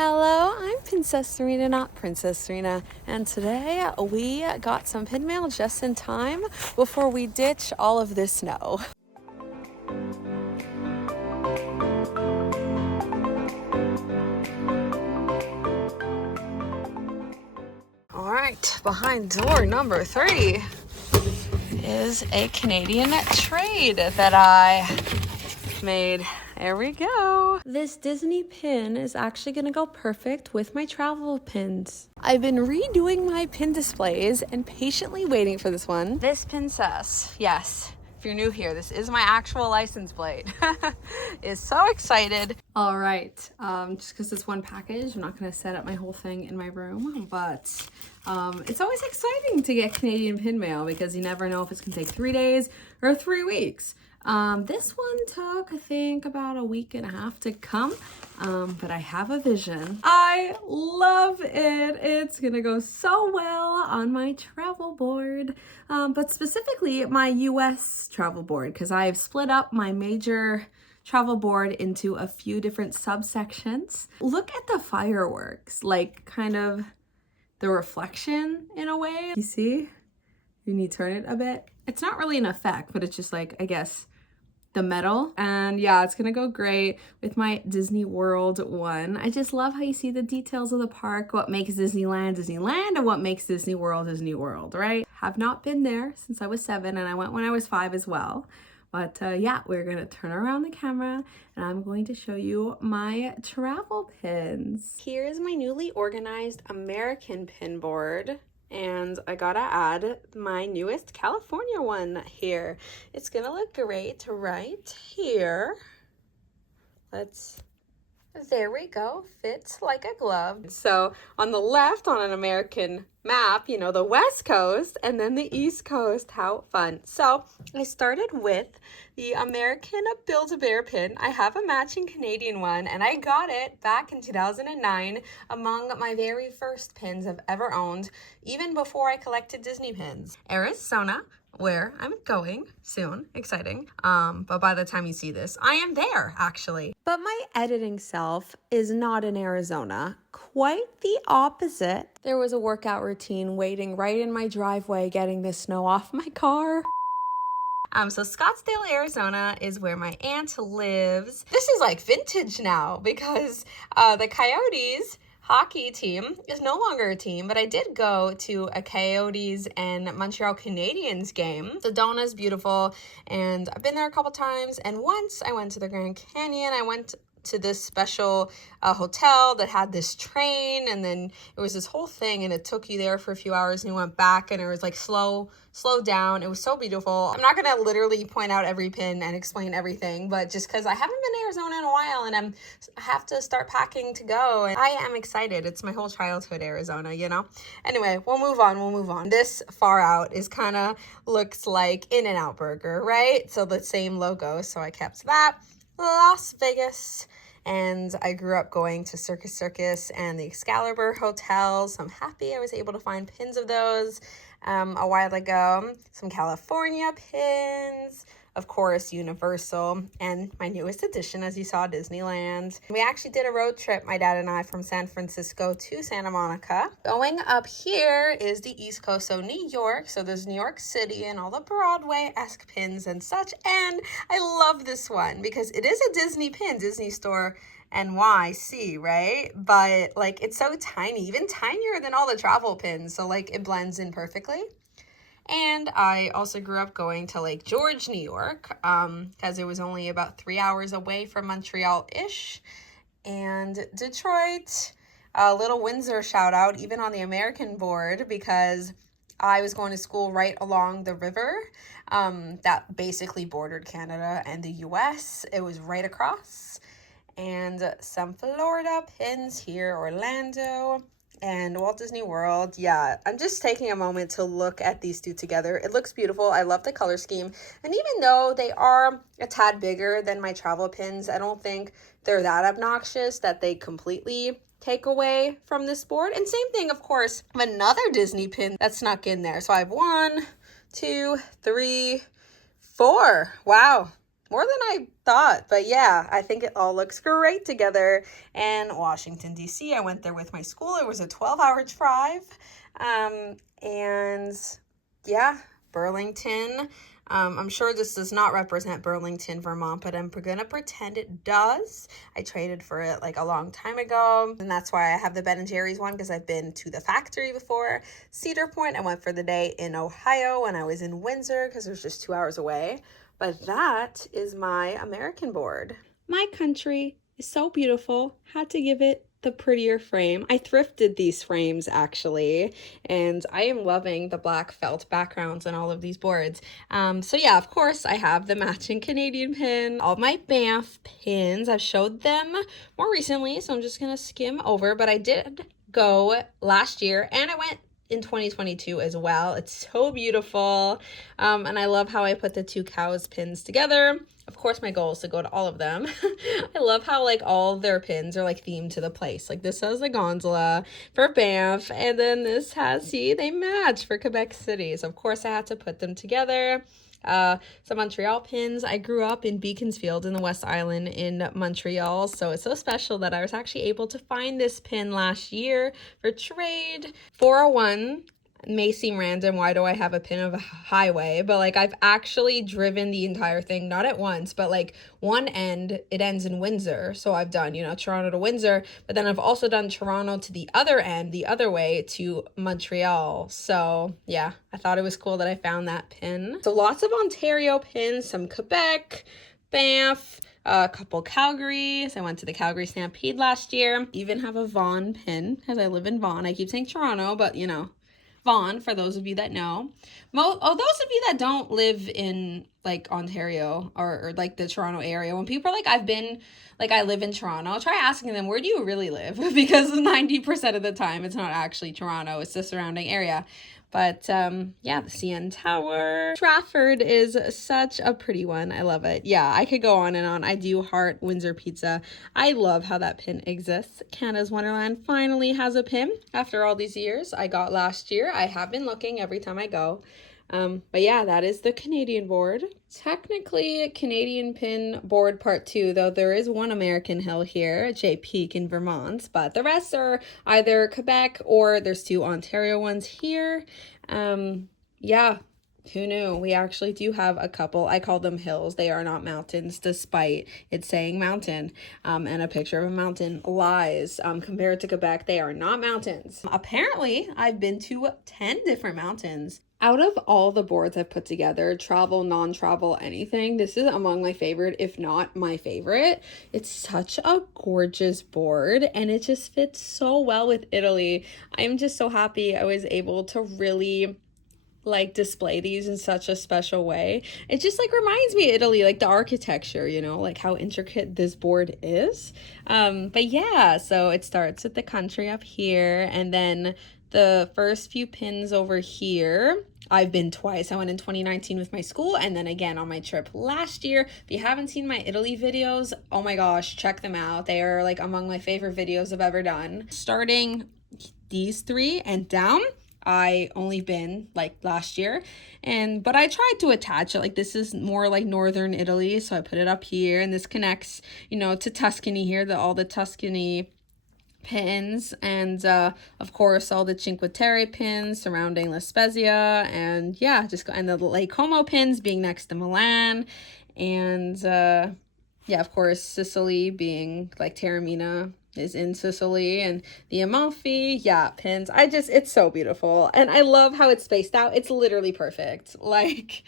Hello, I'm Princess Serena, not Princess Serena, and today we got some pin mail just in time before we ditch all of this snow. All right, behind door number 3 is a Canadian trade that I made. There we go. This Disney pin is actually gonna go perfect with my travel pins. I've been redoing my pin displays and patiently waiting for this one. This princess, yes, if you're new here, this is my actual license plate. Is so excited. All right, just because it's one package, I'm not gonna set up my whole thing in my room, but it's always exciting to get Canadian pin mail because you never know if it's gonna take 3 days or 3 weeks. This one took, I think, about a week and a half to come, but I have a vision. I love it. It's gonna go so well on my travel board, but specifically my US travel board, because I've split up my major travel board into a few different subsections. Look at the fireworks, like kind of the reflection in a way. You see? You need to turn it a bit. It's not really an effect, but it's just like, I guess, the metal. And yeah, it's gonna go great with my Disney World one. I just love how you see the details of the park, what makes Disneyland Disneyland and what makes Disney World, right? Have not been there since I was 7, and I went when I was 5 as well. But yeah, we're gonna turn around the camera and I'm going to show you my travel pins. Here's my newly organized American pin board. And I gotta add my newest California one here. It's gonna look great right here. There we go, fits like a glove. So on the left on an American map, you know, the West Coast and then the East Coast, how fun. So I started with the American Build-A-Bear pin. I have a matching Canadian one and I got it back in 2009 among my very first pins I've ever owned, even before I collected Disney pins. Arizona, where I'm going soon, exciting. But by the time you see this, I am there actually. But my editing self is not in Arizona, quite the opposite. There was a workout routine waiting right in my driveway, getting the snow off my car. So Scottsdale, Arizona is where my aunt lives. This is like vintage now because the Coyotes hockey team is no longer a team, but I did go to a Coyotes and Montreal Canadiens game. Sedona is beautiful, and I've been there a couple times, and once I went to the Grand Canyon. I went to this special hotel that had this train, and then it was this whole thing, and it took you there for a few hours, and you went back, and it was like slow down. It was so beautiful. I'm not gonna literally point out every pin and explain everything, but just because I haven't been to Arizona in a while, and I have to start packing to go, and I am excited. It's my whole childhood, Arizona, you know? Anyway, we'll move on. This far out is kind of looks like In-N-Out Burger, right? So the same logo, so I kept that. Las Vegas, and I grew up going to Circus and the Excalibur Hotel, so I'm happy I was able to find pins of those a while ago. Some California pins, of course, Universal, and my newest addition, as you saw, Disneyland. We actually did a road trip, my dad and I, from San Francisco to Santa Monica. Going up here is the East Coast, so New York. So there's New York City and all the Broadway-esque pins and such. And I love this one because it is a Disney pin, Disney Store NYC, right? But like it's so tiny, even tinier than all the travel pins. So like it blends in perfectly. And I also grew up going to Lake George, New York, because it was only about 3 hours away from Montreal-ish. And Detroit, Little Windsor shout out, even on the American board, because I was going to school right along the river that basically bordered Canada and the US. It was right across. And some Florida pins here, Orlando and Walt Disney World. Yeah, I'm just taking a moment to look at these two together. It looks beautiful. I love the color scheme. And even though they are a tad bigger than my travel pins, I don't think they're that obnoxious that they completely take away from this board. And same thing, of course, another Disney pin that snuck in there. So I have 1, 2, 3, 4. Wow. more than I thought. But yeah, I think it all looks great together. And Washington, D.C., I went there with my school. It was a 12-hour drive. And yeah, Burlington. I'm sure this does not represent Burlington, Vermont, but I'm going to pretend it does. I traded for it like a long time ago, and that's why I have the Ben & Jerry's one, because I've been to the factory before. Cedar Point, I went for the day in Ohio when I was in Windsor, because it was just 2 hours away. But that is my American board. My country is so beautiful. Had to give it the prettier frame. I thrifted these frames actually, and I am loving the black felt backgrounds on all of these boards. So yeah, of course I have the matching Canadian pin, all my Banff pins. I've showed them more recently, so I'm just gonna skim over, but I did go last year and I went in 2022 as well. It's so beautiful. And I love how I put the two cows pins together. Of course, my goal is to go to all of them. I love how like all their pins are like themed to the place. Like this has the gondola for Banff, and then this has, see, they match for Quebec City. So of course I had to put them together. Some Montreal pins. I grew up in Beaconsfield in the West Island in Montreal, so it's so special that I was actually able to find this pin last year for trade. 401 may seem random, why do I have a pin of a highway, but like I've actually driven the entire thing, not at once, but like one end, it ends in Windsor, so I've done, you know, Toronto to Windsor, but then I've also done Toronto to the other end, the other way to Montreal. So yeah, I thought it was cool that I found that pin. So lots of Ontario pins, some Quebec, Banff, a couple Calgary. So I went to the Calgary Stampede last year. Even have a Vaughan pin because I live in Vaughan. I keep saying Toronto, but you know, Vaughan, for those of you that know. Those of you that don't live in like Ontario or like the Toronto area, when people are like, I live in Toronto, try asking them, where do you really live? Because 90% of the time it's not actually Toronto, it's the surrounding area. But yeah, the CN Tower. Trafford is such a pretty one. I love it. Yeah, I could go on and on. I do heart Windsor Pizza. I love how that pin exists. Canada's Wonderland finally has a pin after all these years. I got last year. I have been looking every time I go. But yeah, that is the Canadian board. Technically Canadian pin board part 2, though there is one American hill here at Jay Peak in Vermont, but the rest are either Quebec or there's 2 Ontario ones here. Yeah, who knew? We actually do have a couple. I call them hills. They are not mountains, despite it saying mountain, and a picture of a mountain lies. Compared to Quebec, they are not mountains. Apparently, I've been to 10 different mountains. Out of all the boards I've put together, travel, non-travel, anything, this is among my favorite, if not my favorite. It's such a gorgeous board, and it just fits so well with Italy. I'm just so happy I was able to really like display these in such a special way. It just like reminds me of Italy, like the architecture, you know, like how intricate this board is. But yeah, so it starts with the country up here, and then the first few pins over here, I've been twice. I went in 2019 with my school and then again on my trip last year. If you haven't seen my Italy videos, oh my gosh, check them out. They are like among my favorite videos I've ever done. Starting these 3 and down, I only been like last year, but I tried to attach it. Like this is more like northern Italy, so I put it up here, and this connects, you know, to Tuscany here, all the Tuscany pins, and of course all the Cinque Terre pins surrounding La Spezia, and yeah, and the Lake Como pins being next to Milan, and yeah, of course Sicily being like Taormina is in Sicily, and the Amalfi, yeah, pins. It's so beautiful, and I love how it's spaced out. It's literally perfect. Like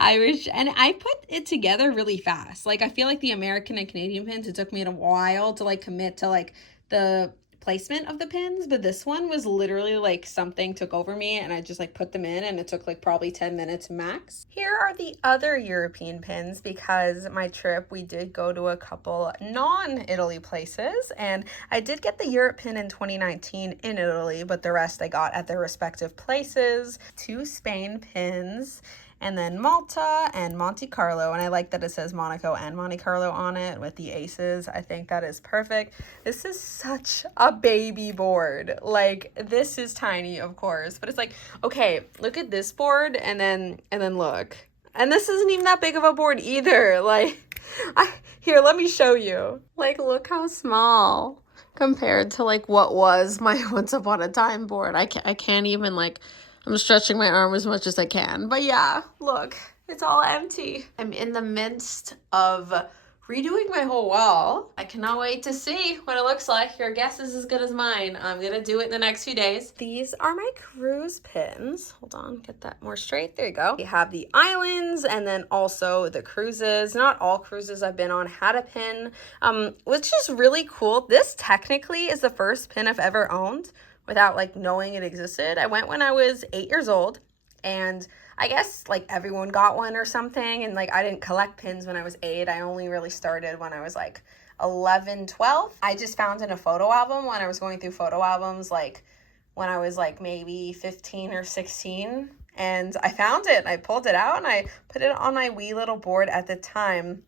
and I put it together really fast. Like I feel like the American and Canadian pins, it took me a while to like commit to like the placement of the pins, but this one was literally like something took over me, and I just like put them in, and it took like probably 10 minutes max. Here are the other European pins, because my trip we did go to a couple non-Italy places, and I did get the Europe pin in 2019 in Italy, but the rest I got at their respective places. 2 Spain pins, and then Malta and Monte Carlo, and I like that it says Monaco and Monte Carlo on it with the aces. I think that is perfect. This is such a baby board. Like this is tiny, of course, but it's like, okay, look at this board, and then look. And this isn't even that big of a board either. Like Here, let me show you. Like, look how small compared to like what was my Once Upon a Time board. I can't even like, I'm stretching my arm as much as I can. But yeah, look, it's all empty. I'm in the midst of redoing my whole wall. I cannot wait to see what it looks like. Your guess is as good as mine. I'm gonna do it in the next few days. These are my cruise pins. Hold on, get that more straight. There you go. We have the islands and then also the cruises. Not all cruises I've been on had a pin, which is really cool. This technically is the first pin I've ever owned without like knowing it existed. I went when I was 8 years old, and I guess like everyone got one or something, and like I didn't collect pins when I was 8. I only really started when I was like 11, 12. I just found in a photo album when I was going through photo albums, like when I was like maybe 15 or 16, and I found it and I pulled it out and I put it on my wee little board at the time.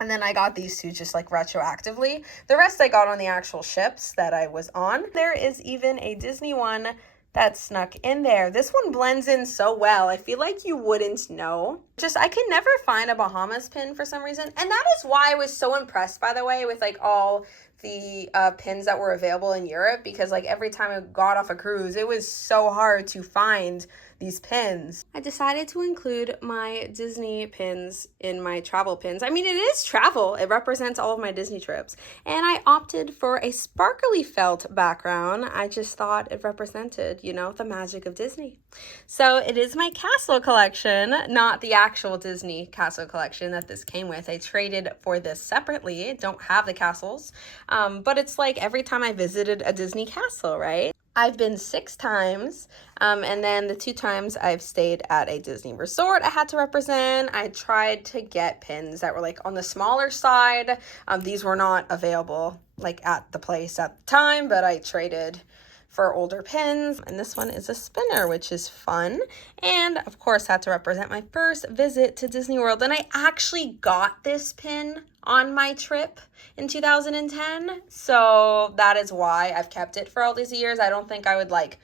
And then I got these two just like retroactively. The rest I got on the actual ships that I was on. There is even a Disney one that snuck in there. This one blends in so well. I feel like you wouldn't know. Just, I could never find a Bahamas pin for some reason. And that is why I was so impressed, by the way, with like all the pins that were available in Europe, because like every time I got off a cruise, it was so hard to find these pins. I decided to include my Disney pins in my travel pins. I mean, it is travel. It represents all of my Disney trips. And I opted for a sparkly felt background. I just thought it represented, you know, the magic of Disney. So it is my castle collection, not the actual Disney castle collection that this came with. I traded for this separately. Don't have the castles, but it's like every time I visited a Disney castle, right? I've been 6 times, and then the 2 times I've stayed at a Disney resort I had to represent. I tried to get pins that were like on the smaller side. These were not available like at the place at the time, but I traded for older pins. And this one is a spinner, which is fun. And of course, had to represent my first visit to Disney World. And I actually got this pin on my trip in 2010. So that is why I've kept it for all these years. I don't think I would like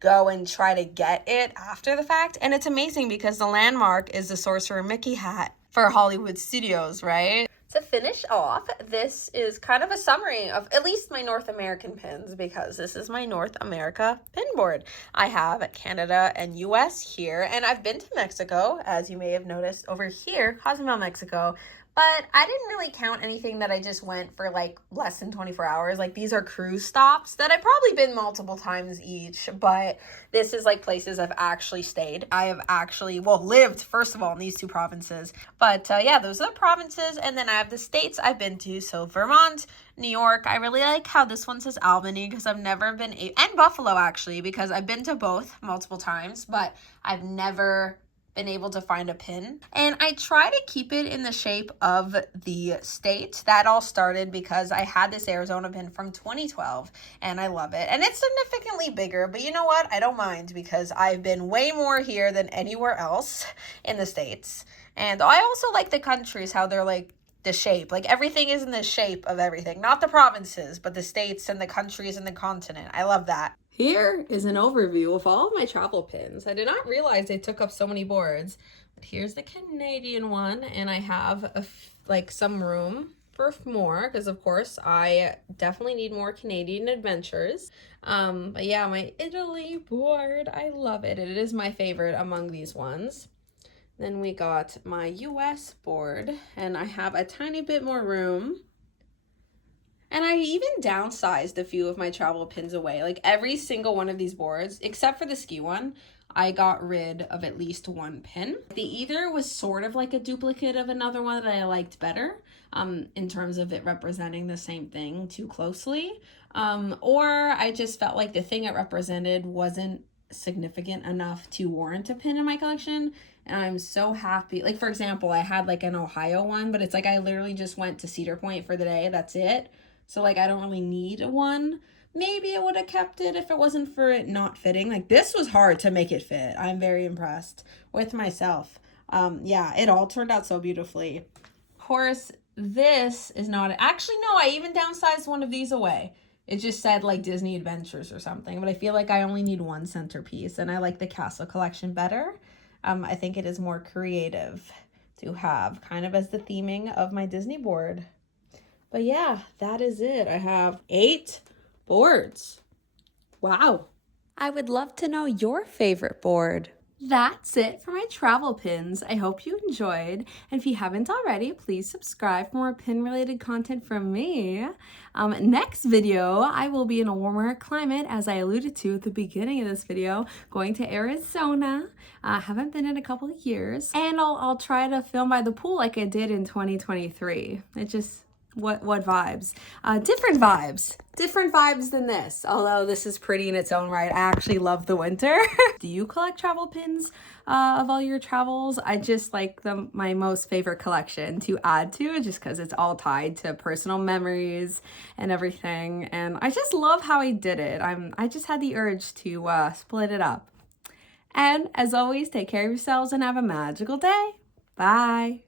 go and try to get it after the fact. And it's amazing because the landmark is the Sorcerer Mickey hat for Hollywood Studios, right? To finish off, this is kind of a summary of at least my North American pins, because this is my North America pin board. I have Canada and US here, and I've been to Mexico, as you may have noticed over here, Cozumel, Mexico. But I didn't really count anything that I just went for like less than 24 hours. Like these are cruise stops that I've probably been multiple times each, but this is like places I've actually stayed. I have actually, well, lived first of all in these 2 provinces. But yeah, those are the provinces. And then I have the states I've been to. So Vermont, New York. I really like how this one says Albany because I've never been, and Buffalo actually, because I've been to both multiple times, but I've never been able to find a pin. And I try to keep it in the shape of the state. That all started because I had this Arizona pin from 2012 and I love it. And it's significantly bigger, but you know what? I don't mind because I've been way more here than anywhere else in the States. And I also like the countries, how they're like the shape. Like everything is in the shape of everything. Not the provinces, but the states and the countries and the continent. I love that. Here is an overview of all of my travel pins. I did not realize they took up so many boards, but here's the Canadian one, and I have like some room for more because of course I definitely need more Canadian adventures. But yeah, my Italy board, I love it. It is my favorite among these ones. Then we got my US board, and I have a tiny bit more room. And I even downsized a few of my travel pins away. Like every single one of these boards, except for the ski one, I got rid of at least 1 pin. The either was sort of like a duplicate of another one that I liked better, in terms of it representing the same thing too closely, or I just felt like the thing it represented wasn't significant enough to warrant a pin in my collection. And I'm so happy. Like for example, I had like an Ohio one, but it's like I literally just went to Cedar Point for the day. That's it. So like I don't really need one. Maybe I would have kept it if it wasn't for it not fitting. Like this was hard to make it fit. I'm very impressed with myself. Yeah, it all turned out so beautifully. Of course, this is not, actually no, I even downsized one of these away. It just said like Disney Adventures or something, but I feel like I only need 1 centerpiece and I like the castle collection better. I think it is more creative to have kind of as the theming of my Disney board. But yeah, that is it. I have 8 boards. Wow. I would love to know your favorite board. That's it for my travel pins. I hope you enjoyed. And if you haven't already, please subscribe for more pin-related content from me. Next video, I will be in a warmer climate, as I alluded to at the beginning of this video, going to Arizona. I haven't been in a couple of years. And I'll try to film by the pool like I did in 2023. It just... What vibes? Different vibes than this, although this is pretty in its own right. I actually love the winter. Do you collect travel pins of all your travels? I just like my most favorite collection to add to, just because it's all tied to personal memories and everything, and I just love how I did it. I just had the urge to split it up. And as always, take care of yourselves and have a magical day. Bye.